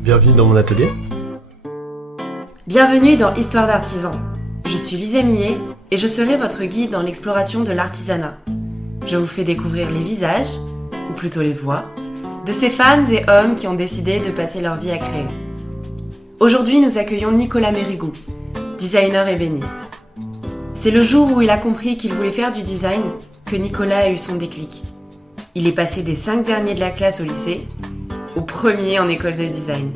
Bienvenue dans mon atelier. Bienvenue dans Histoire d'artisan. Je suis Lisa Millet et je serai votre guide dans l'exploration de l'artisanat. Je vous fais découvrir les visages, ou plutôt les voix, de ces femmes et hommes qui ont décidé de passer leur vie à créer. Aujourd'hui, nous accueillons Nicolas Mérigout, designer ébéniste. C'est le jour où il a compris qu'il voulait faire du design que Nicolas a eu son déclic. Il est passé des 5 derniers de la classe au lycée au premier en école de design.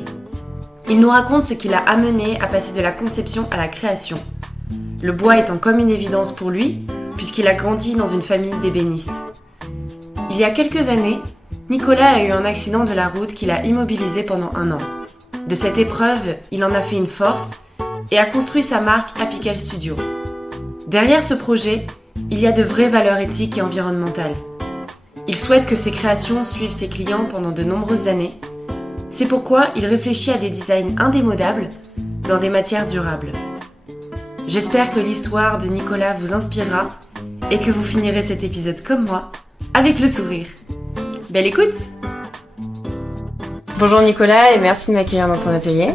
Il nous raconte ce qui l'a amené à passer de la conception à la création. Le bois étant comme une évidence pour lui, puisqu'il a grandi dans une famille d'ébénistes. Il y a quelques années, Nicolas a eu un accident de la route qui l'a immobilisé pendant 1 an. De cette épreuve, il en a fait une force et a construit sa marque Apical Studio. Derrière ce projet, il y a de vraies valeurs éthiques et environnementales. Il souhaite que ses créations suivent ses clients pendant de nombreuses années. C'est pourquoi il réfléchit à des designs indémodables dans des matières durables. J'espère que l'histoire de Nicolas vous inspirera et que vous finirez cet épisode comme moi, avec le sourire. Belle écoute! Bonjour Nicolas et merci de m'accueillir dans ton atelier.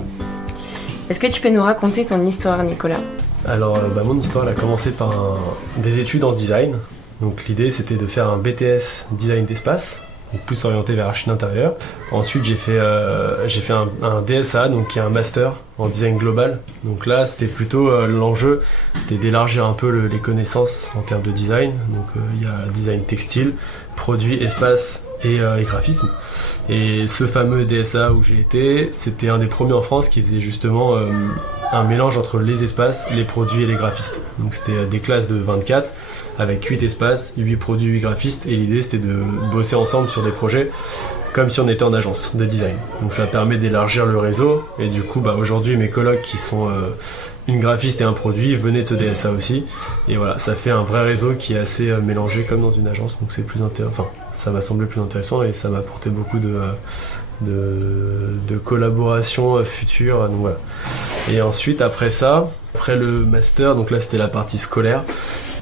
Est-ce que tu peux nous raconter ton histoire, Nicolas? Alors, mon histoire elle a commencé par des études en design. Donc l'idée c'était de faire un BTS design d'espace, donc plus orienté vers l'archi d'intérieur. Ensuite j'ai fait un DSA, donc qui est un master en design global. Donc là c'était plutôt l'enjeu, c'était d'élargir un peu les connaissances en termes de design. Donc il y a design textile, produit, espace et graphisme. Et ce fameux DSA où j'ai été, c'était un des premiers en France qui faisait justement un mélange entre les espaces, les produits et les graphistes. Donc c'était des classes de 24 avec 8 espaces, 8 produits, 8 graphistes, et l'idée c'était de bosser ensemble sur des projets comme si on était en agence de design. Donc ça permet d'élargir le réseau, et du coup aujourd'hui mes colocs qui sont une graphiste et un produit venaient de ce DSA aussi, et voilà, ça fait un vrai réseau qui est assez mélangé comme dans une agence, donc c'est plus intéressant, enfin ça m'a semblé plus intéressant et ça m'a apporté beaucoup de collaboration future, donc voilà. Et ensuite après le master, donc là c'était la partie scolaire,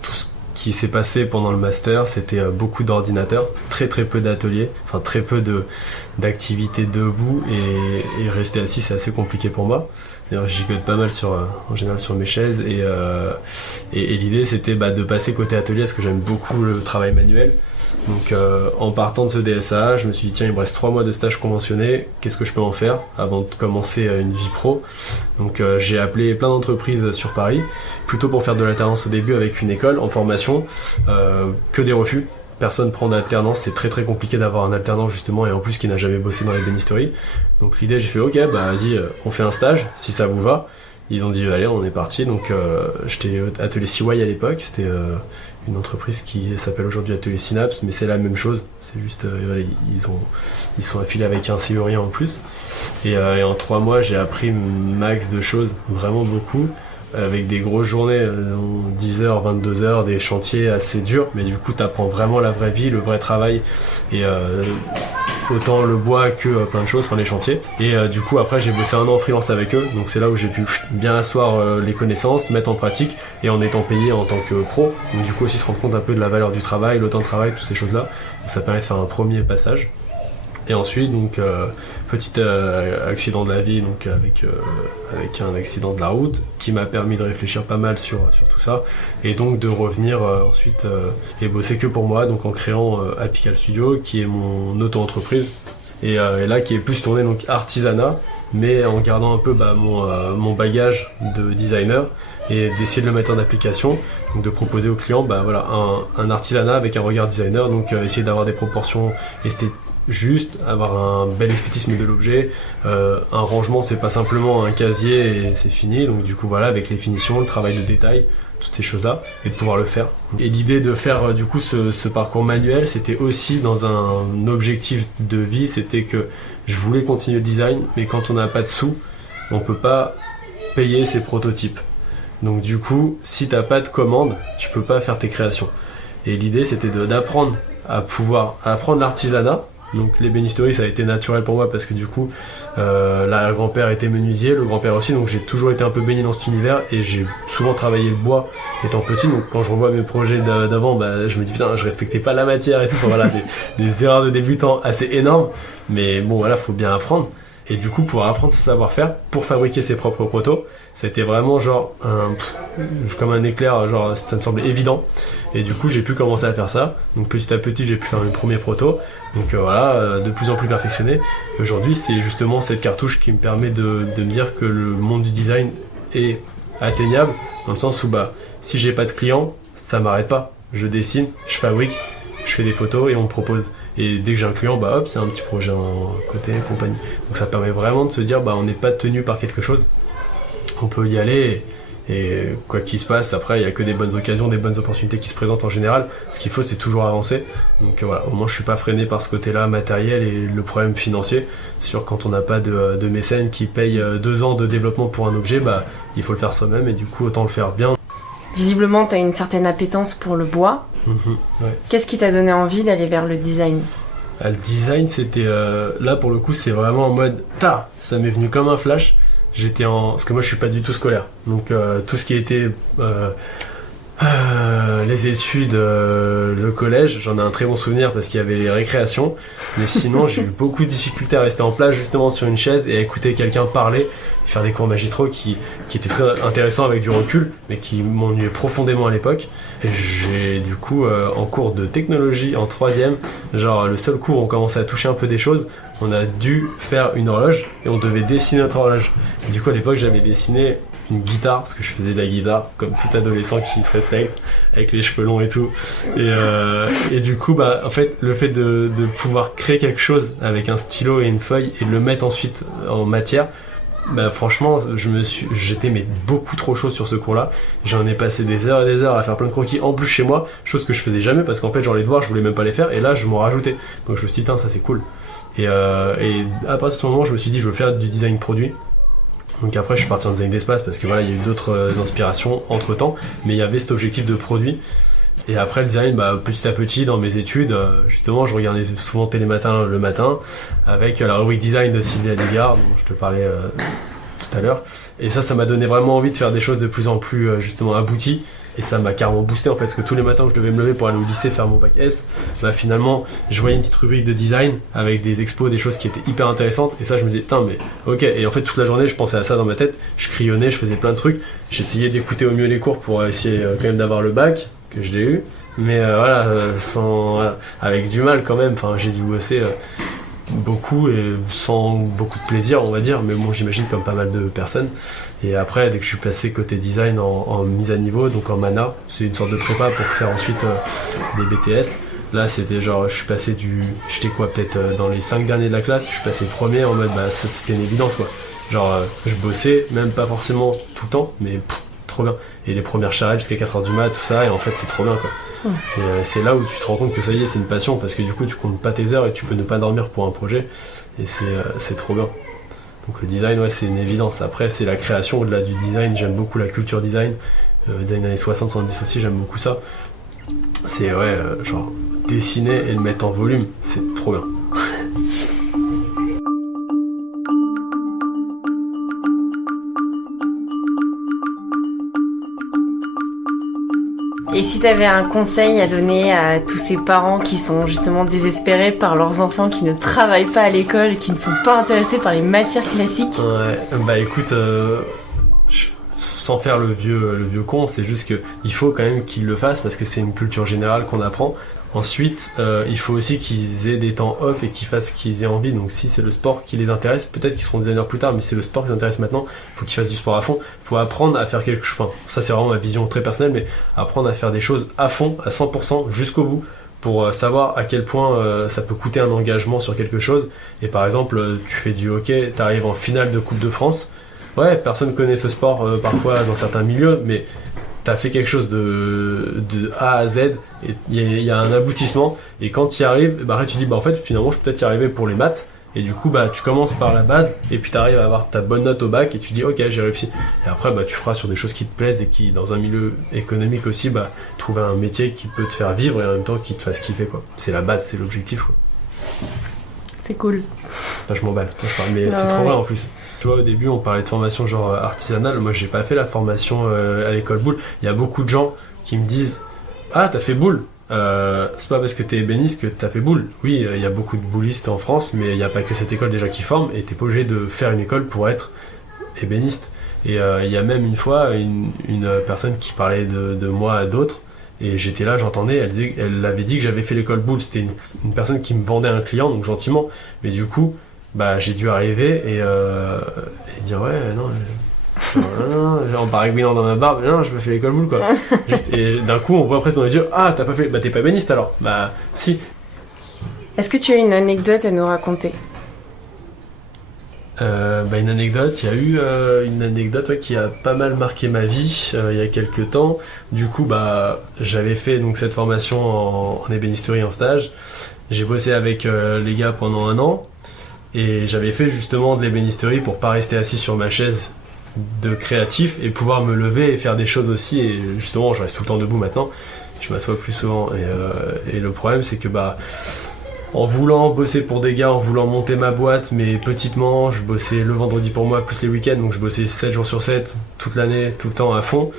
tout ce qui s'est passé pendant le master c'était beaucoup d'ordinateurs, très peu d'ateliers, enfin très peu d'activités debout, et rester assis c'est assez compliqué pour moi. D'ailleurs j'y gigote pas mal en général sur mes chaises, et l'idée c'était de passer côté atelier parce que j'aime beaucoup le travail manuel. Donc en partant de ce DSA, je me suis dit tiens, il me reste 3 mois de stage conventionné, qu'est-ce que je peux en faire avant de commencer une vie pro. Donc j'ai appelé plein d'entreprises sur Paris, plutôt pour faire de l'alternance au début avec une école en formation, que des refus. Personne prend d'alternance, c'est très compliqué d'avoir un alternant justement, et en plus qui n'a jamais bossé dans l'ébénisterie. Donc l'idée j'ai fait ok, vas-y, on fait un stage si ça vous va. Ils ont dit allez, on est parti. Donc j'étais atelier CY à l'époque, c'était une entreprise qui s'appelle aujourd'hui Atelier Synapse, mais c'est la même chose, c'est juste ils sont affiliés avec un CIORien en plus, et en 3 mois j'ai appris max de choses, vraiment beaucoup, avec des grosses journées, 10h, 22h, des chantiers assez durs, mais du coup t'apprends vraiment la vraie vie, le vrai travail, et autant le bois que plein de choses, enfin les chantiers. Et du coup après j'ai bossé 1 an en freelance avec eux, donc c'est là où j'ai pu bien asseoir les connaissances, mettre en pratique, et en étant payé en tant que pro, donc du coup aussi se rendre compte un peu de la valeur du travail, le temps de travail, toutes ces choses là. Donc ça permet de faire un premier passage. Et ensuite donc petit accident de la vie, donc avec un accident de la route qui m'a permis de réfléchir pas mal sur tout ça, et donc de revenir ensuite et bosser que pour moi, donc en créant Apical Studio qui est mon auto-entreprise, et là qui est plus tourné donc artisanat, mais en gardant un peu mon bagage de designer, et d'essayer de le mettre en application, donc de proposer aux clients un artisanat avec un regard designer, donc essayer d'avoir des proportions esthétiques juste, avoir un bel esthétisme de l'objet, un rangement c'est pas simplement un casier et c'est fini, donc du coup voilà, avec les finitions, le travail de détail, toutes ces choses là, et de pouvoir le faire. Et l'idée de faire du coup ce parcours manuel, c'était aussi dans un objectif de vie, c'était que je voulais continuer le design, mais quand on n'a pas de sous, on peut pas payer ses prototypes. Donc du coup, si t'as pas de commande, tu peux pas faire tes créations. Et l'idée c'était d'apprendre à apprendre l'artisanat. Donc l'ébénisterie ça a été naturel pour moi parce que du coup le grand-père était menuisier, le grand-père aussi, donc j'ai toujours été un peu baigné dans cet univers, et j'ai souvent travaillé le bois étant petit, donc quand je revois mes projets d'avant, je me dis putain, je respectais pas la matière et tout, voilà, des erreurs de débutant assez énormes, mais bon voilà, faut bien apprendre. Et du coup, pour apprendre ce savoir-faire, pour fabriquer ses propres protos, c'était vraiment genre comme un éclair, genre ça me semblait évident. Et du coup, j'ai pu commencer à faire ça. Donc petit à petit, j'ai pu faire mes premiers protos. Donc de plus en plus perfectionné. Et aujourd'hui, c'est justement cette cartouche qui me permet de me dire que le monde du design est atteignable, dans le sens où si j'ai pas de clients, ça m'arrête pas. Je dessine, je fabrique, je fais des photos et on me propose. Et dès que j'ai un client, hop, c'est un petit projet en côté et compagnie. Donc ça permet vraiment de se dire, on n'est pas tenu par quelque chose. On peut y aller et quoi qu'il se passe, après, il n'y a que des bonnes occasions, des bonnes opportunités qui se présentent en général. Ce qu'il faut, c'est toujours avancer. Donc voilà, au moins je suis pas freiné par ce côté-là matériel et le problème financier. C'est sûr, quand on n'a pas de mécène qui paye 2 ans de développement pour un objet, il faut le faire soi-même et du coup, autant le faire bien. Visiblement, tu as une certaine appétence pour le bois. Ouais. Qu'est-ce qui t'a donné envie d'aller vers le design ? Le design, c'était... là, pour le coup, c'est vraiment en mode... Ça m'est venu comme un flash. Parce que moi, je suis pas du tout scolaire. Donc, tout ce qui était... les études, le collège, j'en ai un très bon souvenir parce qu'il y avait les récréations. Mais sinon, j'ai eu beaucoup de difficultés à rester en place, justement, sur une chaise et à écouter quelqu'un parler. Faire des cours magistraux qui étaient très intéressants avec du recul, mais qui m'ennuyaient profondément à l'époque. Et j'ai du coup, en cours de technologie en 3e, le seul cours où on commençait à toucher un peu des choses, on a dû faire une horloge et on devait dessiner notre horloge. Et du coup, à l'époque, j'avais dessiné une guitare, parce que je faisais de la guitare, comme tout adolescent qui se respecte, avec les cheveux longs et tout. Et du coup, en fait, le fait de pouvoir créer quelque chose avec un stylo et une feuille et de le mettre ensuite en matière, franchement, j'étais beaucoup trop chaud sur ce cours-là. J'en ai passé des heures et des heures à faire plein de croquis en plus chez moi, chose que je faisais jamais parce qu'en fait, les devoirs, je voulais même pas les faire et là, je m'en rajoutais. Donc je me suis dit, ça c'est cool. Et à partir de ce moment, je me suis dit, je veux faire du design produit. Donc après, je suis parti en design d'espace parce que il y a eu d'autres inspirations entre temps, mais il y avait cet objectif de produit. Et après le design, petit à petit dans mes études, justement je regardais souvent Télématin le matin avec la rubrique design de Sylvia Ligard dont je te parlais tout à l'heure. Et ça m'a donné vraiment envie de faire des choses de plus en plus justement abouties. Et ça m'a carrément boosté en fait, parce que tous les matins où je devais me lever pour aller au lycée faire mon bac S, finalement je voyais une petite rubrique de design avec des expos, des choses qui étaient hyper intéressantes. Et ça je me disais, mais ok. Et en fait toute la journée je pensais à ça dans ma tête, je crayonnais, je faisais plein de trucs. J'essayais d'écouter au mieux les cours pour essayer quand même d'avoir le bac, que je l'ai eu. Mais avec du mal quand même, j'ai dû bosser beaucoup et sans beaucoup de plaisir on va dire, mais bon j'imagine comme pas mal de personnes. Et après dès que je suis passé côté design en mise à niveau, donc en MANA, c'est une sorte de prépa pour faire ensuite des BTS. Là c'était je suis passé j'étais peut-être dans les 5 derniers de la classe, je suis passé premier en mode ça c'était une évidence quoi. Je bossais, même pas forcément tout le temps, mais trop bien. Et les premières charrettes jusqu'à 4h du mat, tout ça, et en fait c'est trop bien quoi. Et c'est là où tu te rends compte que ça y est, c'est une passion, parce que du coup tu comptes pas tes heures et tu peux ne pas dormir pour un projet, et c'est trop bien. Donc le design, c'est une évidence. Après c'est la création au-delà du design, j'aime beaucoup la culture design, design années 60-70 aussi, j'aime beaucoup ça. C'est dessiner et le mettre en volume, c'est trop bien. Et si tu avais un conseil à donner à tous ces parents qui sont justement désespérés par leurs enfants qui ne travaillent pas à l'école, qui ne sont pas intéressés par les matières classiques? Ouais, écoute, sans faire le vieux con, c'est juste qu'il faut quand même qu'ils le fassent parce que c'est une culture générale qu'on apprend. Ensuite, il faut aussi qu'ils aient des temps off et qu'ils fassent ce qu'ils aient envie. Donc si c'est le sport qui les intéresse, peut-être qu'ils seront designers plus tard, mais si c'est le sport qui les intéresse maintenant, il faut qu'ils fassent du sport à fond. Il faut apprendre à faire quelque chose. Enfin, ça c'est vraiment ma vision très personnelle, mais apprendre à faire des choses à fond, à 100%, jusqu'au bout, pour savoir à quel point ça peut coûter un engagement sur quelque chose. Et par exemple, tu fais du hockey, t'arrives en finale de Coupe de France. Ouais, personne connaît ce sport parfois dans certains milieux, mais t'as fait quelque chose de A à Z, et il y a un aboutissement, et quand tu y arrives, tu dis en fait finalement je peux peut-être y arriver pour les maths, et du coup tu commences par la base, et puis tu arrives à avoir ta bonne note au bac, et tu dis ok j'ai réussi, et après tu feras sur des choses qui te plaisent, et qui dans un milieu économique aussi, trouver un métier qui peut te faire vivre, et en même temps qui te fasse kiffer quoi. C'est la base, c'est l'objectif quoi. C'est cool. Je m'emballe, mais c'est trop vrai en plus. Tu vois, au début, on parlait de formation artisanale. Moi, j'ai pas fait la formation à l'école Boulle. Il y a beaucoup de gens qui me disent « Ah, t'as fait Boulle ?» c'est pas parce que t'es ébéniste que t'as fait boule. Oui, il y a beaucoup de boulistes en France, mais il n'y a pas que cette école déjà qui forme, et t'es pas obligé de faire une école pour être ébéniste. Et il y a même une fois une personne qui parlait de moi à d'autres, et j'étais là, j'entendais, elle avait dit que j'avais fait l'école boule. C'était une personne qui me vendait un client, donc gentiment, mais du coup, bah, j'ai dû arriver et dire ouais, non, en baragouinant dans ma barbe, non, je me fais l'école boule quoi. Et d'un coup, on voit presque dans les yeux, ah, t'as pas fait, bah t'es pas ébéniste alors. Bah si. Est-ce que tu as une anecdote à nous raconter? Une anecdote, il y a eu une anecdote qui a pas mal marqué ma vie il y a quelques temps. Du coup, bah, j'avais fait donc cette formation en ébénisterie en stage. J'ai bossé avec les gars pendant 1 an et j'avais fait justement de l'ébénisterie pour pas rester assis sur ma chaise de créatif et pouvoir me lever et faire des choses aussi. Et justement, je reste tout le temps debout maintenant. Je m'assois plus souvent et le problème c'est que bah en voulant bosser pour des gars, en voulant monter ma boîte, mais petitement, je bossais le vendredi pour moi, plus les week-ends, donc je bossais 7 jours sur 7, toute l'année, tout le temps à fond.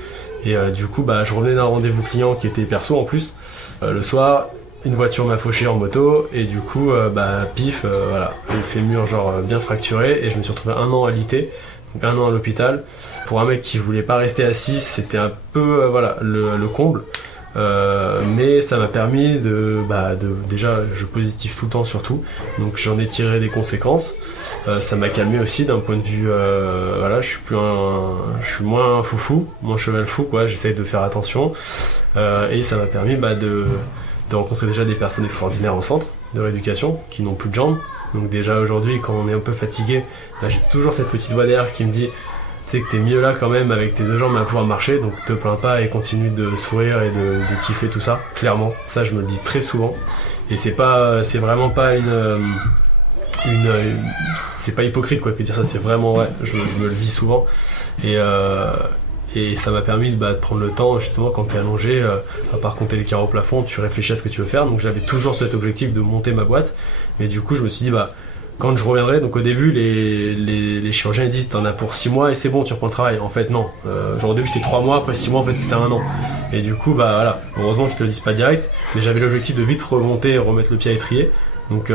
Et du coup, bah, je revenais d'un rendez-vous client qui était perso en plus. Le soir, une voiture m'a fauché en moto, et du coup, pif, voilà, le fémur genre bien fracturé, et je me suis retrouvé 1 an à l'IT, donc 1 an à l'hôpital. Pour un mec qui voulait pas rester assis, c'était un peu, le comble. Mais ça m'a permis déjà je positive tout le temps surtout, donc j'en ai tiré des conséquences. Ça m'a calmé aussi d'un point de vue je suis moins foufou, moins cheval fou quoi, j'essaye de faire attention et ça m'a permis de rencontrer déjà des personnes extraordinaires au centre de rééducation qui n'ont plus de jambes. Donc déjà aujourd'hui quand on est un peu fatigué, j'ai toujours cette petite voix derrière qui me dit tu sais que t'es mieux là quand même avec tes 2 jambes à pouvoir marcher, donc te plains pas et continue de sourire et de kiffer tout ça, clairement. Ça je me le dis très souvent. Et c'est vraiment pas c'est pas hypocrite quoi que dire ça, c'est vraiment vrai, je me le dis souvent. Et ça m'a permis de prendre le temps justement quand t'es allongé, à part compter les carreaux au plafond, tu réfléchis à ce que tu veux faire. Donc j'avais toujours cet objectif de monter ma boîte, mais du coup je me suis dit quand je reviendrai, donc au début les chirurgiens ils disent t'en as pour 6 mois et c'est bon, tu reprends le travail. En fait non, genre au début c'était 3 mois, après 6 mois en fait c'était 1 an. Et du coup heureusement qu'ils te le disent pas direct, mais j'avais l'objectif de vite remonter et remettre le pied à étrier. Donc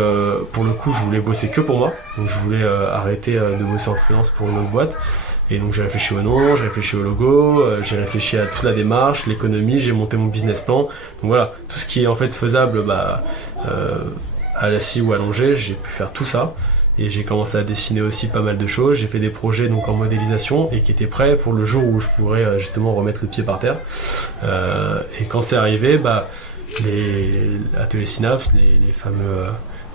pour le coup je voulais bosser que pour moi, donc je voulais arrêter de bosser en freelance pour une autre boîte. Et donc j'ai réfléchi au nom, j'ai réfléchi au logo, j'ai réfléchi à toute la démarche, l'économie, j'ai monté mon business plan. Donc voilà, tout ce qui est en fait faisable à l'assis ou allongé, j'ai pu faire tout ça. Et j'ai commencé à dessiner aussi pas mal de choses. J'ai fait des projets donc en modélisation et qui étaient prêts pour le jour où je pourrais justement remettre le pied par terre. Et quand c'est arrivé, les ateliers Synapse, les fameux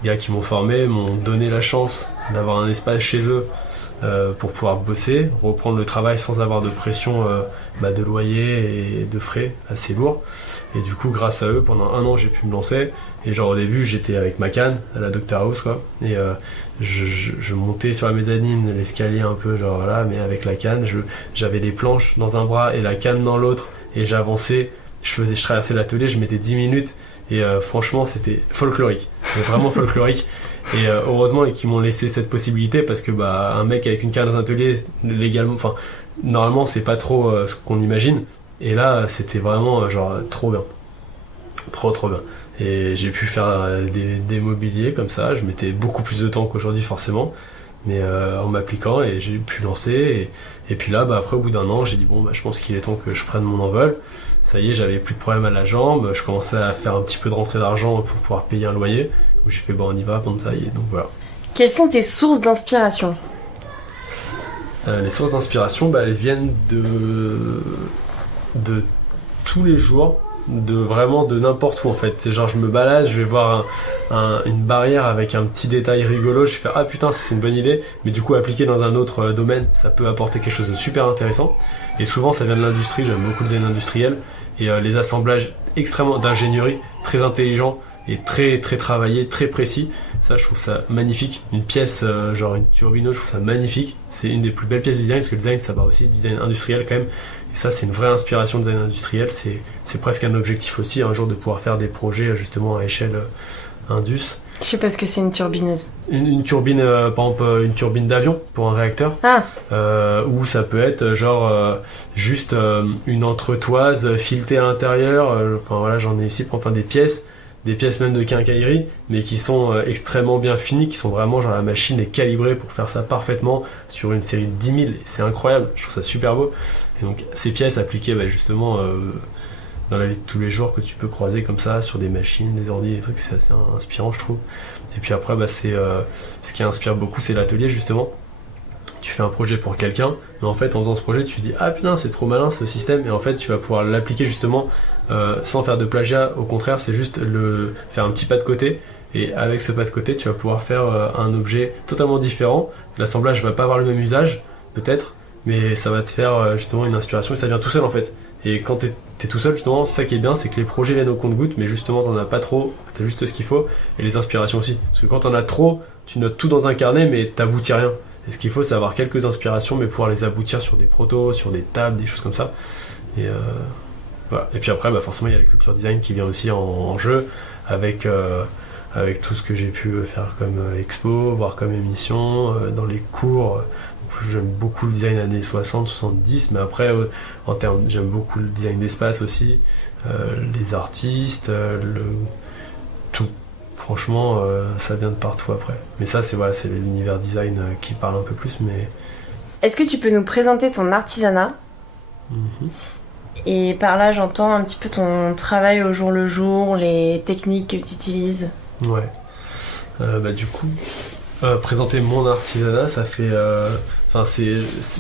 gars qui m'ont formé m'ont donné la chance d'avoir un espace chez eux pour pouvoir bosser, reprendre le travail sans avoir de pression de loyer et de frais assez lourds. Et du coup grâce à eux pendant 1 an j'ai pu me lancer. Et genre au début j'étais avec ma canne à la Dr House quoi, et je montais sur la mezzanine l'escalier un peu genre là, mais avec la canne j'avais les planches dans un bras et la canne dans l'autre, et j'avançais, je traversais l'atelier, je mettais 10 minutes et franchement c'était folklorique, vraiment folklorique. Et heureusement qu'ils m'ont laissé cette possibilité, parce que un mec avec une canne dans un atelier légalement, enfin normalement c'est pas trop ce qu'on imagine, et là c'était vraiment trop bien, trop bien. Et j'ai pu faire des mobiliers comme ça, je mettais beaucoup plus de temps qu'aujourd'hui forcément, mais en m'appliquant, et j'ai pu lancer. Et puis là après au bout d'1 an j'ai dit je pense qu'il est temps que je prenne mon envol. Ça y est, j'avais plus de problème à la jambe, je commençais à faire un petit peu de rentrée d'argent pour pouvoir payer un loyer. Donc j'ai fait on y va, ça y est, donc voilà. Quelles sont tes sources d'inspiration? Les sources d'inspiration, elles viennent de tous les jours, de n'importe où en fait. C'est genre je me balade, je vais voir une barrière avec un petit détail rigolo, je fais ah putain ça c'est une bonne idée, mais du coup appliqué dans un autre domaine ça peut apporter quelque chose de super intéressant. Et souvent ça vient de l'industrie, j'aime beaucoup le design industriel, et les assemblages extrêmement d'ingénierie, très intelligents et très très travaillé, très précis. Ça je trouve ça magnifique. Une pièce genre une turbine, je trouve ça magnifique. C'est une des plus belles pièces du design, parce que le design ça va aussi du design industriel quand même. Et ça c'est une vraie inspiration de design industriel. C'est presque un objectif aussi un jour de pouvoir faire des projets justement à échelle Indus. Je sais pas ce que c'est une turbineuse. Une turbine, par exemple, une turbine d'avion pour un réacteur. Ah. Ou ça peut être juste une entretoise filetée à l'intérieur. Enfin voilà, j'en ai ici, enfin des pièces même de quincaillerie, mais qui sont extrêmement bien finies, qui sont vraiment genre la machine est calibrée pour faire ça parfaitement sur une série de 10 000. Et c'est incroyable, je trouve ça super beau. Et donc ces pièces appliquées justement dans la vie de tous les jours que tu peux croiser comme ça sur des machines, des ordi, des trucs, c'est assez inspirant je trouve. Et puis après c'est ce qui inspire beaucoup, c'est l'atelier justement. Tu fais un projet pour quelqu'un, mais en fait en faisant ce projet tu te dis ah putain c'est trop malin ce système, et en fait tu vas pouvoir l'appliquer justement sans faire de plagiat. Au contraire, c'est juste faire un petit pas de côté, et avec ce pas de côté tu vas pouvoir faire un objet totalement différent. L'assemblage va pas avoir le même usage peut-être, mais ça va te faire justement une inspiration, et ça vient tout seul en fait. Et quand t'es tout seul justement, c'est ça qui est bien, c'est que les projets viennent au compte-gouttes, mais justement t'en as pas trop, t'as juste ce qu'il faut, et les inspirations aussi. Parce que quand t'en as trop, tu notes tout dans un carnet mais t'aboutis rien. Et ce qu'il faut, c'est avoir quelques inspirations, mais pouvoir les aboutir sur des protos, sur des tables, des choses comme ça. Et voilà. Et puis après, forcément, il y a la culture design qui vient aussi en jeu, avec tout ce que j'ai pu faire comme expo, voire comme émission, dans les cours. J'aime beaucoup le design années 60, 70, mais après, en termes, j'aime beaucoup le design d'espace aussi, les artistes, tout. Franchement, ça vient de partout après. Mais ça, c'est l'univers design qui parle un peu plus. Mais est-ce que tu peux nous présenter ton artisanat ? Et par là, j'entends un petit peu ton travail au jour le jour, les techniques que tu utilises. Ouais. Du coup, présenter mon artisanat, ça fait...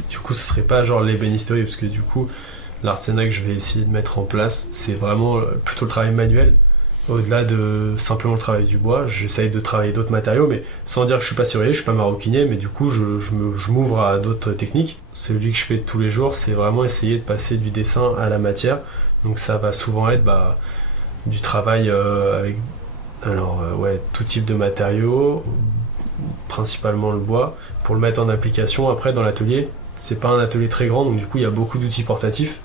du coup, ce serait pas genre l'ébénisterie, parce que du coup, l'artisanat que je vais essayer de mettre en place, c'est vraiment plutôt le travail manuel. Au-delà de simplement le travail du bois, j'essaye de travailler d'autres matériaux, mais sans dire que je suis pas serrurier, je suis pas maroquinier, mais du coup je m'ouvre à d'autres techniques. Celui que je fais tous les jours, c'est vraiment essayer de passer du dessin à la matière. Donc ça va souvent être du travail avec tout type de matériaux, principalement le bois, pour le mettre en application après dans l'atelier. C'est pas un atelier très grand, donc du coup il y a beaucoup d'outils portatifs,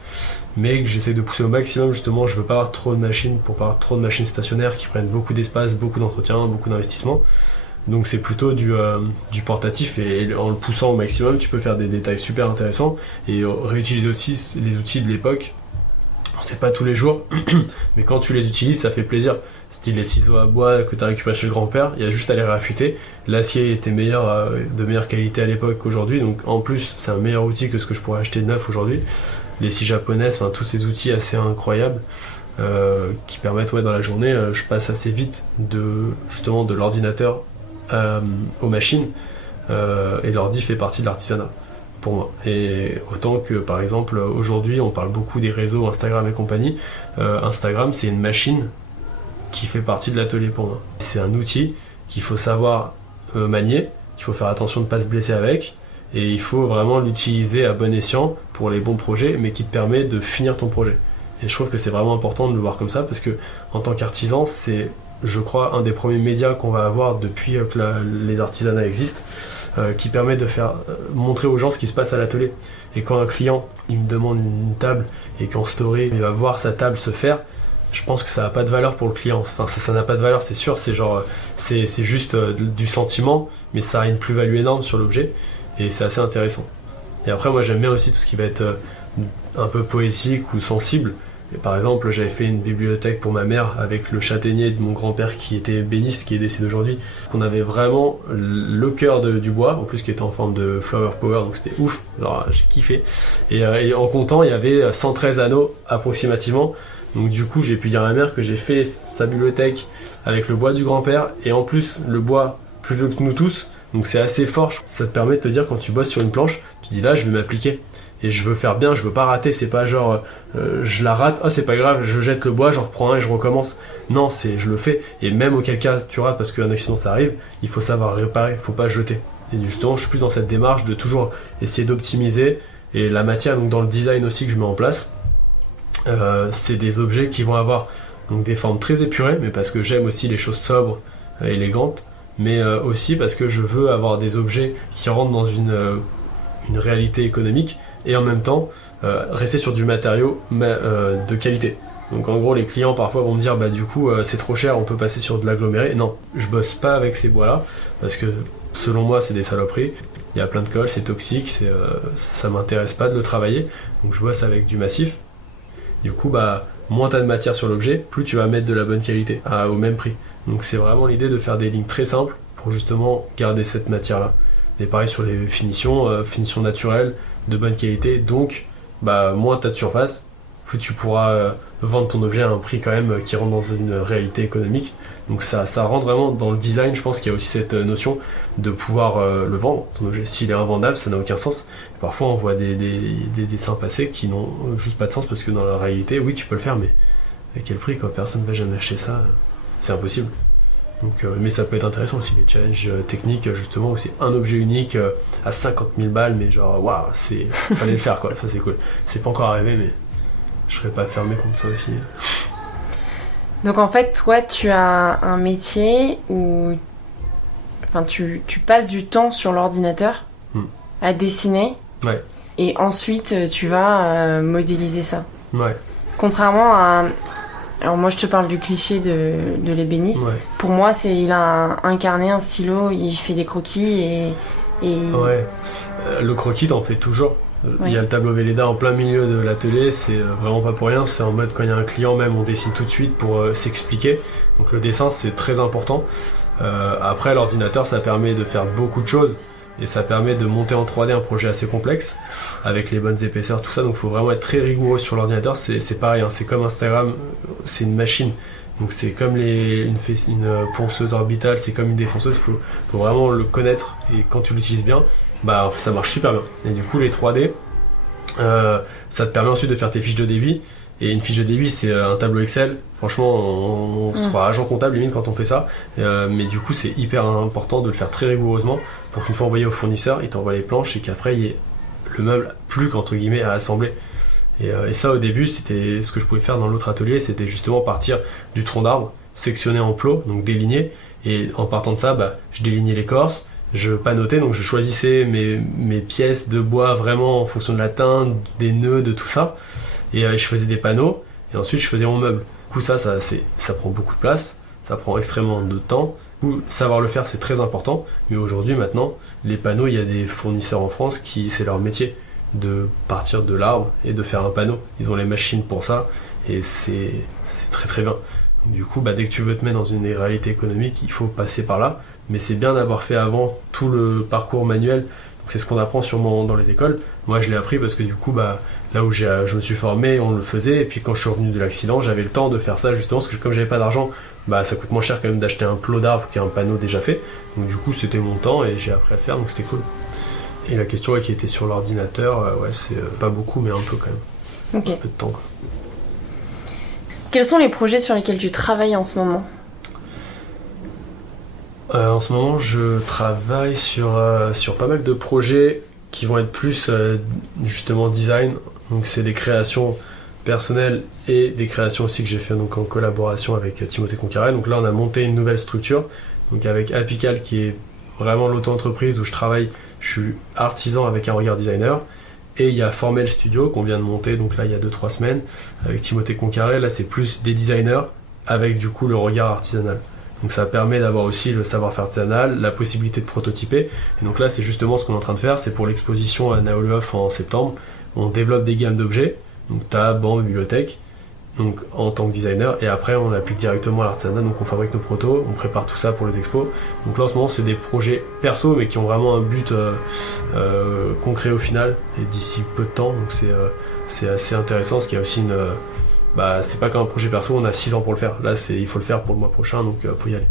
mais que j'essaie de pousser au maximum. Justement, je veux pas avoir trop de machines, pour pas avoir trop de machines stationnaires qui prennent beaucoup d'espace, beaucoup d'entretien, beaucoup d'investissement. Donc c'est plutôt du portatif, et en le poussant au maximum, tu peux faire des détails super intéressants et réutiliser aussi les outils de l'époque. C'est pas tous les jours, mais quand tu les utilises, ça fait plaisir. Style les ciseaux à bois que tu as récupéré chez le grand-père, il y a juste à les réaffûter. L'acier était de meilleure qualité à l'époque qu'aujourd'hui, donc en plus c'est un meilleur outil que ce que je pourrais acheter neuf aujourd'hui. Les scies japonaises, tous ces outils assez incroyables qui permettent dans la journée, je passe assez vite de l'ordinateur aux machines, et l'ordi fait partie de l'artisanat pour moi. Et autant que par exemple aujourd'hui on parle beaucoup des réseaux Instagram et compagnie, Instagram c'est une machine qui fait partie de l'atelier pour moi. C'est un outil qu'il faut savoir manier, qu'il faut faire attention de ne pas se blesser avec, et il faut vraiment l'utiliser à bon escient pour les bons projets, mais qui te permet de finir ton projet. Et je trouve que c'est vraiment important de le voir comme ça, parce que en tant qu'artisan, c'est, je crois, un des premiers médias qu'on va avoir depuis que les artisanats existent, qui permet de faire montrer aux gens ce qui se passe à l'atelier. Et quand un client il me demande une table, et qu'en story il va voir sa table se faire, je pense que ça n'a pas de valeur pour le client. Enfin, ça n'a pas de valeur, c'est sûr, c'est juste du sentiment, mais ça a une plus-value énorme sur l'objet, et c'est assez intéressant. Et après, moi j'aime bien aussi tout ce qui va être un peu poétique ou sensible. Et par exemple, j'avais fait une bibliothèque pour ma mère avec le châtaignier de mon grand-père qui était ébéniste, qui est décédé aujourd'hui. On avait vraiment le cœur du bois, en plus qui était en forme de flower power, donc c'était ouf. Alors j'ai kiffé. Et en comptant, il y avait 113 anneaux approximativement. Donc du coup, j'ai pu dire à ma mère que j'ai fait sa bibliothèque avec le bois du grand-père, et en plus le bois plus vieux que nous tous. Donc c'est assez fort. Ça te permet de te dire, quand tu bosses sur une planche, tu dis là, je vais m'appliquer. Et je veux faire bien, je veux pas rater, c'est pas genre je la rate, oh c'est pas grave, je jette le bois, je reprends un et je recommence. Non, c'est je le fais, et même auquel cas tu rates parce qu'un accident ça arrive, il faut savoir réparer, faut pas jeter. Et justement, je suis plus dans cette démarche de toujours essayer d'optimiser, et la matière, donc dans le design aussi que je mets en place, c'est des objets qui vont avoir donc des formes très épurées, mais parce que j'aime aussi les choses sobres, élégantes, mais aussi parce que je veux avoir des objets qui rentrent dans une réalité économique, et en même temps rester sur du matériau de qualité. Donc en gros les clients parfois vont me dire bah du coup c'est trop cher, on peut passer sur de l'aggloméré. Non, je bosse pas avec ces bois là parce que selon moi c'est des saloperies. Il y a plein de colle, c'est toxique, ça m'intéresse pas de le travailler. Donc je bosse avec du massif. Du coup bah moins t'as de matière sur l'objet, plus tu vas mettre de la bonne qualité au même prix. Donc c'est vraiment l'idée de faire des lignes très simples pour justement garder cette matière là. Et pareil sur les finitions, finitions naturelles, de bonne qualité. Donc bah moins t'as de surface, plus tu pourras vendre ton objet à un prix quand même qui rentre dans une réalité économique. Donc ça rentre vraiment dans le design. Je pense qu'il y a aussi cette notion de pouvoir le vendre, ton objet. S'il est invendable, ça n'a aucun sens. Et parfois on voit des dessins passer qui n'ont juste pas de sens parce que dans la réalité, oui tu peux le faire, mais à quel prix quoi? Personne ne va jamais acheter ça, c'est impossible. Donc, mais ça peut être intéressant aussi, les challenges techniques justement où c'est un objet unique à 50 000 balles, mais genre waouh, fallait le faire quoi, ça c'est cool. C'est pas encore arrivé, mais je serais pas fermé contre ça aussi. Donc en fait, toi, tu as un métier où tu passes du temps sur l'ordinateur à dessiner. Ouais. Et ensuite, tu vas modéliser ça. Ouais. Contrairement à... Alors moi, je te parle du cliché de l'ébéniste. Ouais. Pour moi, il a un carnet, un stylo, il fait des croquis et... Ouais. Le croquis, t'en fais toujours. Il y a le tableau Velleda en plein milieu de l'atelier, c'est vraiment pas pour rien, c'est en mode quand il y a un client même on dessine tout de suite pour s'expliquer, donc le dessin c'est très important. Après l'ordinateur ça permet de faire beaucoup de choses et ça permet de monter en 3D un projet assez complexe avec les bonnes épaisseurs, tout ça, donc il faut vraiment être très rigoureux sur l'ordinateur, c'est pareil, hein, c'est comme Instagram, c'est une machine. Donc c'est comme une ponceuse orbitale, c'est comme une défonceuse, faut vraiment le connaître et quand tu l'utilises bien, bah ça marche super bien. Et du coup les 3D, ça te permet ensuite de faire tes fiches de débit. Et une fiche de débit c'est un tableau Excel. Franchement on se croit agent comptable limite quand on fait ça. Mais du coup c'est hyper important de le faire très rigoureusement pour qu'une fois envoyé au fournisseur, il t'envoie les planches et qu'après il y ait le meuble plus qu'entre guillemets à assembler. Et ça au début c'était ce que je pouvais faire dans l'autre atelier, c'était justement partir du tronc d'arbre, sectionner en plots, donc déligner. Et en partant de ça, je délignais l'écorce. Je panotais, donc je choisissais mes pièces de bois vraiment en fonction de la teinte, des nœuds, de tout ça. Et je faisais des panneaux, et ensuite je faisais mon meuble. Du coup ça prend beaucoup de place, ça prend extrêmement de temps. Du coup, savoir le faire c'est très important, mais aujourd'hui maintenant, les panneaux, il y a des fournisseurs en France qui c'est leur métier de partir de l'arbre et de faire un panneau. Ils ont les machines pour ça, et c'est très très bien. Du coup, dès que tu veux te mettre dans une réalité économique, il faut passer par là. Mais c'est bien d'avoir fait avant tout le parcours manuel. Donc c'est ce qu'on apprend sûrement dans les écoles. Moi, je l'ai appris parce que du coup, là où je me suis formé, on le faisait. Et puis quand je suis revenu de l'accident, j'avais le temps de faire ça justement parce que comme j'avais pas d'argent, ça coûte moins cher quand même d'acheter un plot d'arbre qu'un panneau déjà fait. Donc du coup, c'était mon temps et j'ai appris à le faire, donc c'était cool. Et la question qui était sur l'ordinateur, c'est pas beaucoup, mais un peu quand même. Okay. Un peu de temps, quoi. Quels sont les projets sur lesquels tu travailles en ce moment ? En ce moment, je travaille sur pas mal de projets qui vont être plus justement design. Donc c'est des créations personnelles et des créations aussi que j'ai fait donc en collaboration avec Timothée Concaré. Donc là, on a monté une nouvelle structure, donc avec Apical qui est vraiment l'auto-entreprise où je travaille. Je suis artisan avec un regard designer. Et il y a Formel Studio qu'on vient de monter, donc là il y a 2-3 semaines, avec Timothée Concaré. Là c'est plus des designers avec du coup le regard artisanal. Donc ça permet d'avoir aussi le savoir-faire artisanal, la possibilité de prototyper. Et donc là c'est justement ce qu'on est en train de faire, c'est pour l'exposition à Naolof en septembre. On développe des gammes d'objets, donc table, banc, bibliothèque, donc en tant que designer. Et après on applique directement à l'artisanat, donc on fabrique nos protos, on prépare tout ça pour les expos. Donc là en ce moment c'est des projets perso mais qui ont vraiment un but concret au final et d'ici peu de temps. Donc c'est assez intéressant parce qu'il y a aussi c'est pas comme un projet perso, on a 6 ans pour le faire. Là il faut le faire pour le mois prochain, donc faut y aller.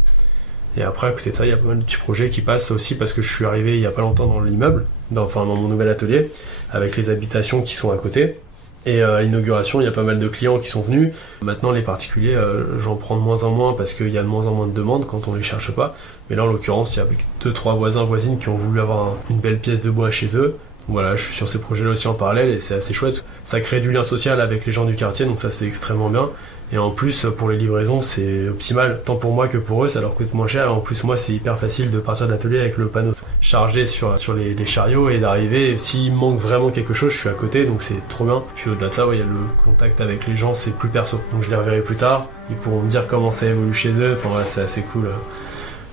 Et après à côté de ça il y a pas mal de petits projets qui passent aussi parce que je suis arrivé il y a pas longtemps dans l'immeuble, dans mon nouvel atelier avec les habitations qui sont à côté. Et à l'inauguration, il y a pas mal de clients qui sont venus. Maintenant, les particuliers, j'en prends de moins en moins parce qu'il y a de moins en moins de demandes quand on les cherche pas. Mais là, en l'occurrence, il y a 2-3 voisins, voisines qui ont voulu avoir une belle pièce de bois chez eux. Voilà, je suis sur ces projets-là aussi en parallèle et c'est assez chouette. Ça crée du lien social avec les gens du quartier, donc ça c'est extrêmement bien. Et en plus, pour les livraisons, c'est optimal, tant pour moi que pour eux, ça leur coûte moins cher. Et en plus, moi, c'est hyper facile de partir de l'atelier avec le panneau chargé sur les chariots et d'arriver. S'il manque vraiment quelque chose, je suis à côté, donc c'est trop bien. Puis au-delà de ça, il y a le contact avec les gens, c'est plus perso. Donc je les reverrai plus tard, ils pourront me dire comment ça évolue chez eux. Enfin, c'est assez cool,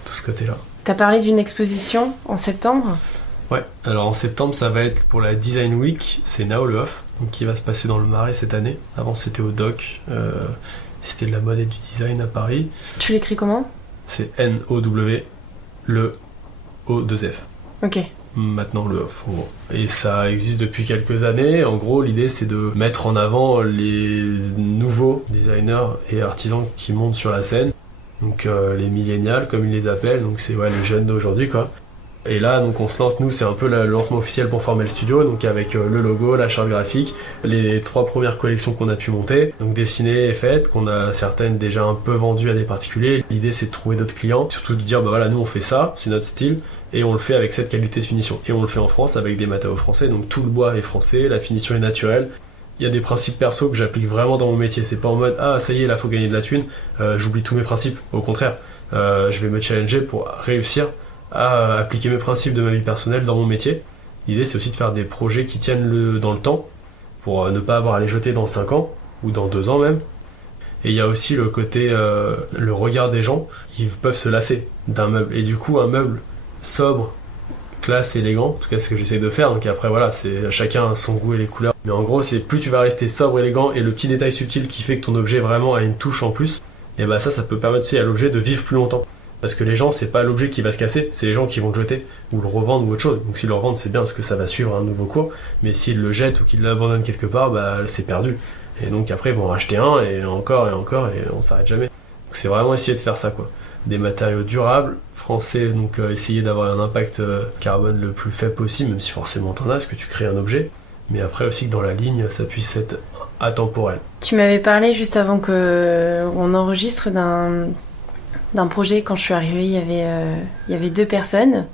tout ce côté-là. T'as parlé d'une exposition en septembre ? Ouais, alors en septembre, ça va être pour la Design Week, c'est Now Le Off, donc qui va se passer dans le Marais cette année. Avant, c'était au Doc, c'était de la mode et du design à Paris. Tu l'écris comment ? C'est N-O-W, le O-2-F. Ok. Maintenant Le Off, en gros. Et ça existe depuis quelques années. En gros, l'idée, c'est de mettre en avant les nouveaux designers et artisans qui montent sur la scène. Donc les millénials, comme ils les appellent, donc c'est les jeunes d'aujourd'hui, quoi. Et là, donc on se lance, nous, c'est un peu le lancement officiel pour former le studio, donc avec le logo, la charte graphique, les 3 premières collections qu'on a pu monter, donc dessinées et faites, qu'on a certaines déjà un peu vendues à des particuliers. L'idée, c'est de trouver d'autres clients, surtout de dire, nous on fait ça, c'est notre style, et on le fait avec cette qualité de finition. Et on le fait en France avec des matériaux français, donc tout le bois est français, la finition est naturelle. Il y a des principes perso que j'applique vraiment dans mon métier, c'est pas en mode, ah ça y est, là faut gagner de la thune, j'oublie tous mes principes, au contraire, je vais me challenger pour réussir à appliquer mes principes de ma vie personnelle dans mon métier. L'idée, c'est aussi de faire des projets qui tiennent dans le temps, pour ne pas avoir à les jeter dans 5 ans, ou dans 2 ans même. Et il y a aussi le côté, le regard des gens, ils peuvent se lasser d'un meuble. Et du coup, un meuble sobre, classe, élégant, en tout cas c'est ce que j'essaie de faire, donc après c'est chacun a son goût et les couleurs. Mais en gros, c'est plus tu vas rester sobre, élégant, et le petit détail subtil qui fait que ton objet vraiment a une touche en plus, et ça peut permettre aussi à l'objet de vivre plus longtemps. Parce que les gens, c'est pas l'objet qui va se casser, c'est les gens qui vont le jeter, ou le revendre, ou autre chose. Donc s'ils le revendent, c'est bien, parce que ça va suivre un nouveau cours, mais s'ils le jettent ou qu'ils l'abandonnent quelque part, c'est perdu. Et donc après, ils vont en racheter un, et encore, et on s'arrête jamais. Donc c'est vraiment essayer de faire ça, quoi. Des matériaux durables, français, donc essayer d'avoir un impact carbone le plus faible possible, même si forcément t'en as, parce que tu crées un objet, mais après aussi que dans la ligne, ça puisse être atemporel. Tu m'avais parlé juste avant qu'on enregistre d'un projet. Quand je suis arrivée, il y avait 2 personnes.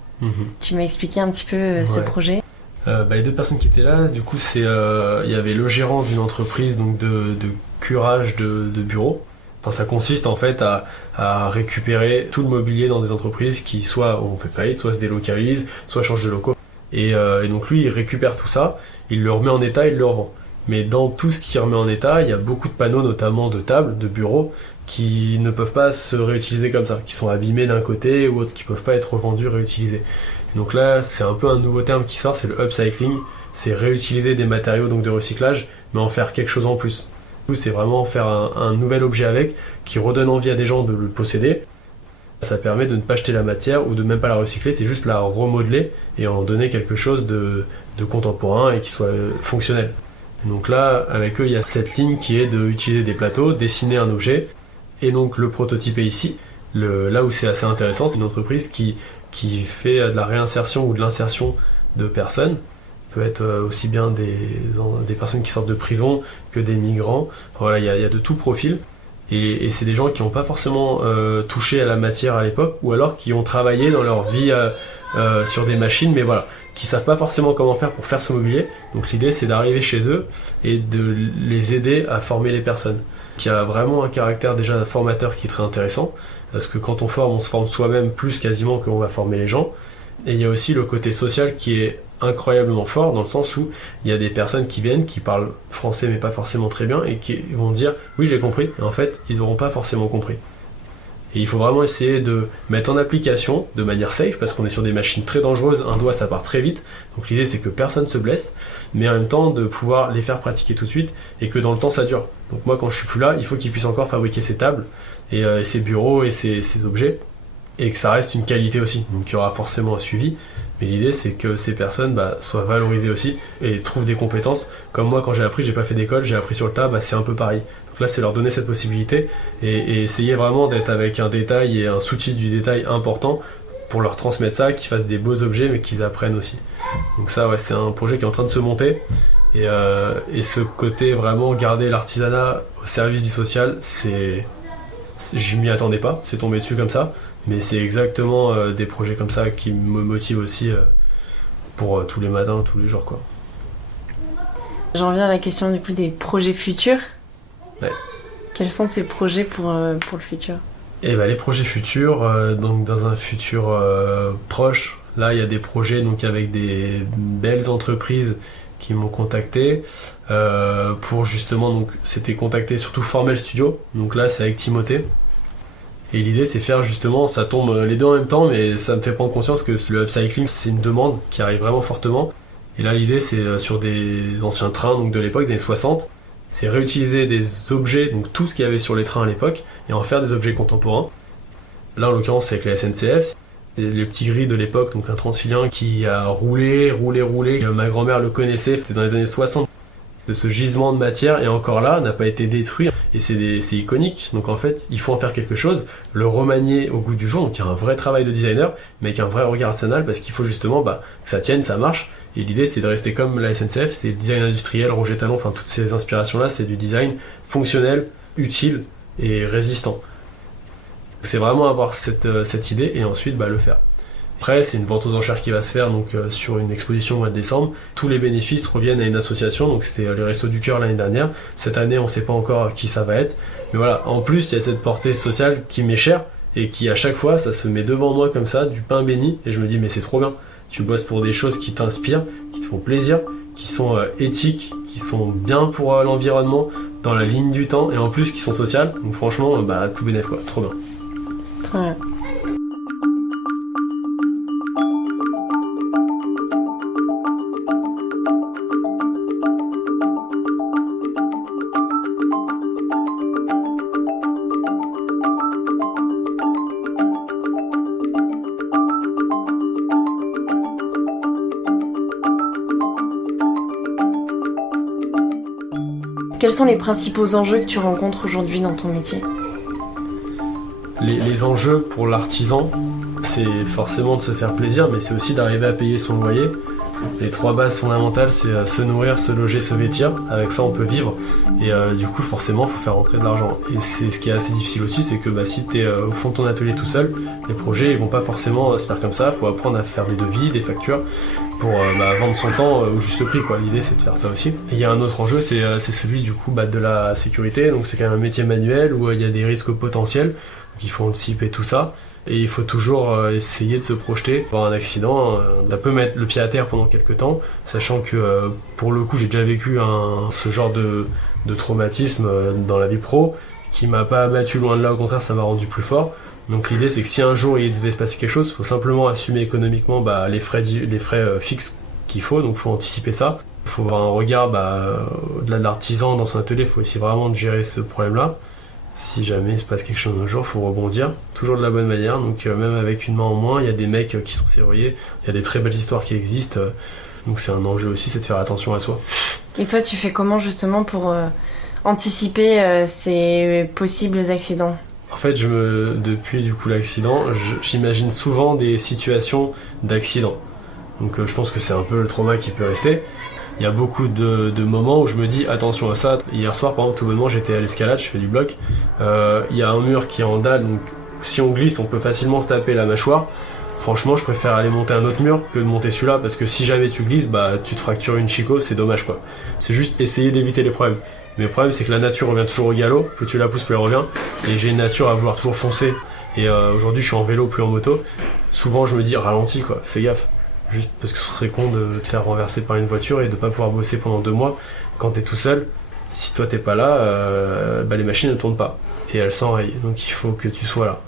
Tu m'as expliqué un petit peu ce projet. Les 2 personnes qui étaient là, du coup, il y avait le gérant d'une entreprise donc de curage de bureaux. Enfin, ça consiste en fait à récupérer tout le mobilier dans des entreprises qui soit on fait faillite, soit se délocalisent, soit changent de locaux. Et donc lui, il récupère tout ça, il le remet en état, il le revend. Mais dans tout ce qu'il remet en état, il y a beaucoup de panneaux, notamment de tables, de bureaux, qui ne peuvent pas se réutiliser comme ça, qui sont abîmés d'un côté ou autres, qui peuvent pas être revendus, réutilisés. Et donc là, c'est un peu un nouveau terme qui sort, c'est le upcycling, c'est réutiliser des matériaux donc de recyclage, mais en faire quelque chose en plus. Du coup, c'est vraiment faire un nouvel objet avec, qui redonne envie à des gens de le posséder. Ça permet de ne pas jeter la matière ou de même pas la recycler, c'est juste la remodeler et en donner quelque chose de contemporain et qui soit fonctionnel. Et donc là, avec eux, il y a cette ligne qui est d'utiliser des plateaux, dessiner un objet, et donc le prototype est ici. Là où c'est assez intéressant, c'est une entreprise qui fait de la réinsertion ou de l'insertion de personnes. Ça peut être aussi bien des personnes qui sortent de prison que des migrants. Voilà, il y a de tout profil. Et c'est des gens qui n'ont pas forcément touché à la matière à l'époque, ou alors qui ont travaillé dans leur vie sur des machines, mais voilà, qui savent pas forcément comment faire pour faire ce mobilier. Donc l'idée, c'est d'arriver chez eux et de les aider à former les personnes. Qui a vraiment un caractère déjà formateur qui est très intéressant, parce que quand on forme, on se forme soi-même plus quasiment qu'on va former les gens. Et il y a aussi le côté social qui est incroyablement fort, dans le sens où il y a des personnes qui viennent, qui parlent français mais pas forcément très bien, et qui vont dire « oui j'ai compris », et en fait ils n'auront pas forcément compris. Et il faut vraiment essayer de mettre en application de manière safe, parce qu'on est sur des machines très dangereuses, un doigt ça part très vite, donc l'idée c'est que personne se blesse, mais en même temps de pouvoir les faire pratiquer tout de suite, et que dans le temps ça dure. Donc moi quand je suis plus là, il faut qu'ils puissent encore fabriquer ces tables, et ces bureaux et ces objets, et que ça reste une qualité aussi, donc il y aura forcément un suivi, mais l'idée c'est que ces personnes soient valorisées aussi, et trouvent des compétences, comme moi quand j'ai appris, j'ai pas fait d'école, j'ai appris sur le tas, c'est un peu pareil. Donc là c'est leur donner cette possibilité, et essayer vraiment d'être avec un détail et un souci du détail important, pour leur transmettre ça, qu'ils fassent des beaux objets, mais qu'ils apprennent aussi. Donc ça c'est un projet qui est en train de se monter, et ce côté vraiment garder l'artisanat au service du social, je m'y attendais pas, c'est tombé dessus comme ça, mais c'est exactement des projets comme ça qui me motivent aussi pour tous les matins, tous les jours, quoi. J'en viens à la question du coup des projets futurs. Ouais. Quels sont tes projets pour le futur? Et les projets futurs, donc dans un futur proche, là il y a des projets donc avec des belles entreprises qui m'ont contacté pour justement, donc c'était contacté surtout Formel Studio, donc là c'est avec Timothée. Et l'idée c'est faire justement, ça tombe les deux en même temps, mais ça me fait prendre conscience que le upcycling c'est une demande qui arrive vraiment fortement. Et là l'idée c'est sur des anciens trains donc de l'époque des années 60, c'est réutiliser des objets, donc tout ce qu'il y avait sur les trains à l'époque, et en faire des objets contemporains. Là en l'occurrence c'est avec la SNCF, c'est les petits grilles de l'époque, donc un Transilien qui a roulé. Ma grand-mère le connaissait, c'était dans les années 60. De ce gisement de matière, et encore là, n'a pas été détruit, et c'est iconique. Donc en fait, il faut en faire quelque chose, le remanier au goût du jour. Donc il y a un vrai travail de designer, mais avec un vrai regard artisanal, parce qu'il faut justement que ça tienne, ça marche. Et l'idée, c'est de rester comme la SNCF, c'est le design industriel, Roger Talon, enfin toutes ces inspirations-là, c'est du design fonctionnel, utile et résistant. C'est vraiment avoir cette idée, et ensuite le faire. Après, c'est une vente aux enchères qui va se faire donc sur une exposition au mois de décembre. Tous les bénéfices reviennent à une association, donc c'était les Restos du Cœur l'année dernière. Cette année, on ne sait pas encore qui ça va être. Mais voilà, en plus, il y a cette portée sociale qui m'est chère et qui, à chaque fois, ça se met devant moi comme ça, du pain béni. Et je me dis, mais c'est trop bien. Tu bosses pour des choses qui t'inspirent, qui te font plaisir, qui sont éthiques, qui sont bien pour l'environnement, dans la ligne du temps, et en plus qui sont sociales. Donc franchement, tout bénef quoi, trop bien. Très bien. Quels sont les principaux enjeux que tu rencontres aujourd'hui dans ton métier? Les enjeux pour l'artisan, c'est forcément de se faire plaisir, mais c'est aussi d'arriver à payer son loyer. Les 3 bases fondamentales, c'est se nourrir, se loger, se vêtir. Avec ça, on peut vivre. Et du coup, forcément, il faut faire rentrer de l'argent. Et c'est ce qui est assez difficile aussi, c'est que si tu es au fond de ton atelier tout seul, les projets ils vont pas forcément se faire comme ça. Il faut apprendre à faire des devis, des factures, pour vendre son temps au juste prix quoi. L'idée c'est de faire ça aussi. Et il y a un autre enjeu, c'est celui du coup de la sécurité. Donc c'est quand même un métier manuel où il y a des risques potentiels, donc il faut anticiper tout ça. Et il faut toujours essayer de se projeter. Pour un accident, ça peut mettre le pied à terre pendant quelques temps, sachant que pour le coup j'ai déjà vécu ce genre de traumatisme dans la vie pro, qui m'a pas abattu, loin de là, au contraire ça m'a rendu plus fort. Donc l'idée c'est que si un jour il devait se passer quelque chose, il faut simplement assumer économiquement les frais fixes qu'il faut, donc il faut anticiper ça. Il faut avoir un regard de l'artisan dans son atelier, il faut essayer vraiment de gérer ce problème-là. Si jamais il se passe quelque chose un jour, il faut rebondir, toujours de la bonne manière, donc même avec une main en moins, il y a des mecs qui sont serruriers, il y a des très belles histoires qui existent, donc c'est un enjeu aussi, c'est de faire attention à soi. Et toi tu fais comment justement pour anticiper ces possibles accidents? En fait, depuis du coup l'accident, j'imagine souvent des situations d'accident. Donc je pense que c'est un peu le trauma qui peut rester. Il y a beaucoup de moments où je me dis attention à ça. Hier soir, par exemple, tout bonnement, j'étais à l'escalade, je fais du bloc. Il y a un mur qui est en dalle, donc si on glisse, on peut facilement se taper la mâchoire. Franchement, je préfère aller monter un autre mur que de monter celui-là, parce que si jamais tu glisses, tu te fractures une chicot, c'est dommage quoi. C'est juste essayer d'éviter les problèmes. Mais le problème c'est que la nature revient toujours au galop, plus tu la pousses plus elle revient, et j'ai une nature à vouloir toujours foncer, et aujourd'hui je suis en vélo plus en moto, souvent je me dis ralentis quoi, fais gaffe, juste parce que ce serait con de te faire renverser par une voiture et de pas pouvoir bosser pendant 2 mois, quand t'es tout seul, si toi t'es pas là, les machines ne tournent pas, et elles s'enrayent, donc il faut que tu sois là.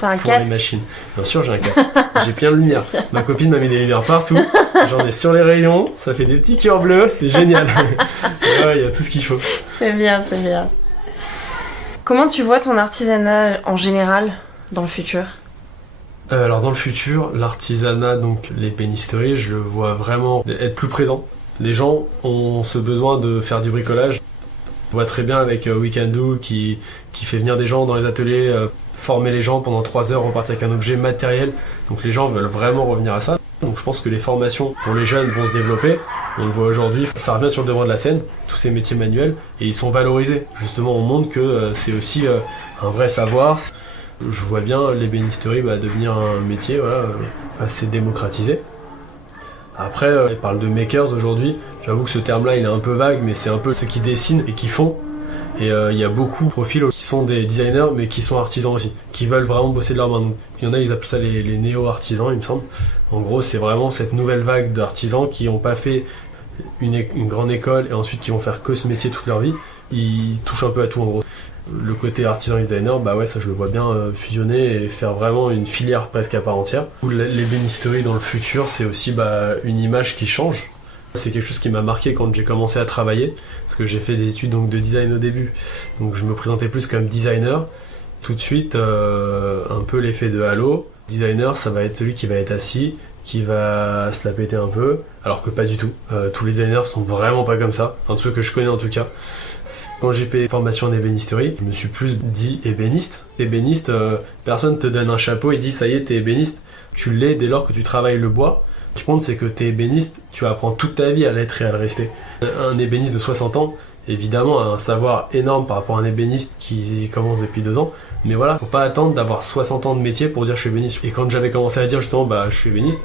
T'as un pour casque? les machines. Bien sûr j'ai un casque, j'ai plein de lumière, ma copine m'a mis des lumières partout, j'en ai sur les rayons, ça fait des petits cœurs bleus, c'est génial. Il y a tout ce qu'il faut. C'est bien, c'est bien. Comment tu vois ton artisanat en général dans le futur? Alors dans le futur, l'artisanat, donc l'ébénisterie, je le vois vraiment être plus présent. Les gens ont ce besoin de faire du bricolage. On voit très bien avec We Can Do qui fait venir des gens dans les ateliers, former les gens pendant 3 heures, repartir avec un objet matériel. Donc les gens veulent vraiment revenir à ça. Donc je pense que les formations pour les jeunes vont se développer. On le voit aujourd'hui, ça revient sur le devant de la scène, tous ces métiers manuels, et ils sont valorisés. Justement, on montre que c'est aussi un vrai savoir. Je vois bien l'ébénisterie devenir un métier assez démocratisé. Après, ils parlent de makers aujourd'hui. J'avoue que ce terme-là, il est un peu vague, mais c'est un peu ceux qui dessinent et qui font. Et il y a beaucoup de profils qui sont des designers, mais qui sont artisans aussi, qui veulent vraiment bosser de leurs mains. Donc, il y en a, ils appellent ça les néo-artisans, il me semble. En gros, c'est vraiment cette nouvelle vague d'artisans qui n'ont pas fait une grande école et ensuite qui vont faire que ce métier toute leur vie. Ils touchent un peu à tout, en gros. Le côté artisan et designer, bah ouais, ça je le vois bien fusionner et faire vraiment une filière presque à part entière. L'ébénisterie dans le futur, c'est aussi une image qui change. C'est quelque chose qui m'a marqué quand j'ai commencé à travailler, parce que j'ai fait des études donc, de design au début. Donc je me présentais plus comme designer. Tout de suite, un peu l'effet de halo. Designer, ça va être celui qui va être assis, qui va se la péter un peu, alors que pas du tout. Tous les designers sont vraiment pas comme ça, enfin ceux que je connais en tout cas. Quand j'ai fait formation en ébénisterie, je me suis plus dit ébéniste. Ébéniste, personne te donne un chapeau et dit ça y est, t'es ébéniste. Tu l'es dès lors que tu travailles le bois. Ce qui compte, c'est que t'es ébéniste, tu apprends toute ta vie à l'être et à le rester. Un ébéniste de 60 ans, évidemment, a un savoir énorme par rapport à un ébéniste qui commence depuis 2 ans. Mais voilà, faut pas attendre d'avoir 60 ans de métier pour dire je suis ébéniste. Et quand j'avais commencé à dire justement je suis ébéniste,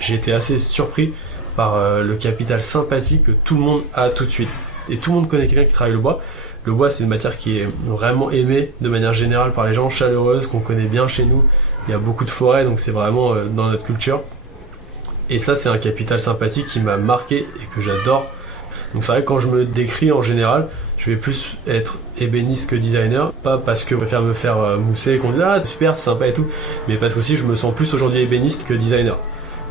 j'ai été assez surpris par le capital sympathie que tout le monde a tout de suite. Et tout le monde connaît quelqu'un qui travaille le bois. Le bois, c'est une matière qui est vraiment aimée de manière générale par les gens, chaleureuse, qu'on connaît bien chez nous. Il y a beaucoup de forêts, donc c'est vraiment dans notre culture. Et ça, c'est un capital sympathique qui m'a marqué et que j'adore. Donc c'est vrai que quand je me décris en général, je vais plus être ébéniste que designer. Pas parce que je préfère me faire mousser et qu'on dise « Ah, super, c'est sympa et tout », mais parce que aussi je me sens plus aujourd'hui ébéniste que designer.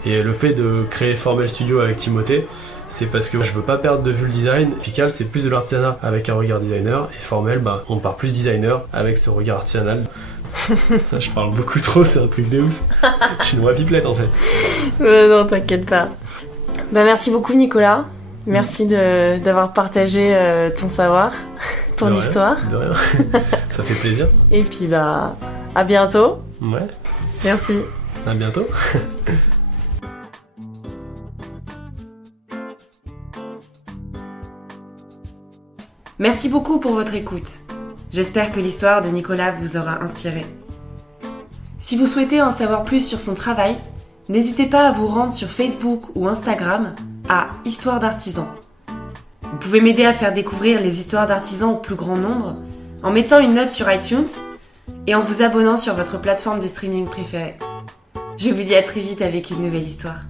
Et le fait de créer Formel Studio avec Timothée, c'est parce que je veux pas perdre de vue le design. Pical, c'est plus de l'artisanat avec un regard designer. Et Formel, on part plus designer avec ce regard artisanal. Je parle beaucoup trop, c'est un truc de ouf. Je suis une vraie pipelette en fait. Non, t'inquiète pas. Merci beaucoup Nicolas. Merci d'avoir partagé ton savoir, ton histoire. De rien. Ça fait plaisir. Et puis à bientôt. Ouais. Merci. À bientôt. Merci beaucoup pour votre écoute. J'espère que l'histoire de Nicolas vous aura inspiré. Si vous souhaitez en savoir plus sur son travail, n'hésitez pas à vous rendre sur Facebook ou Instagram à Histoire d'artisans. Vous pouvez m'aider à faire découvrir les histoires d'artisans au plus grand nombre en mettant une note sur iTunes et en vous abonnant sur votre plateforme de streaming préférée. Je vous dis à très vite avec une nouvelle histoire.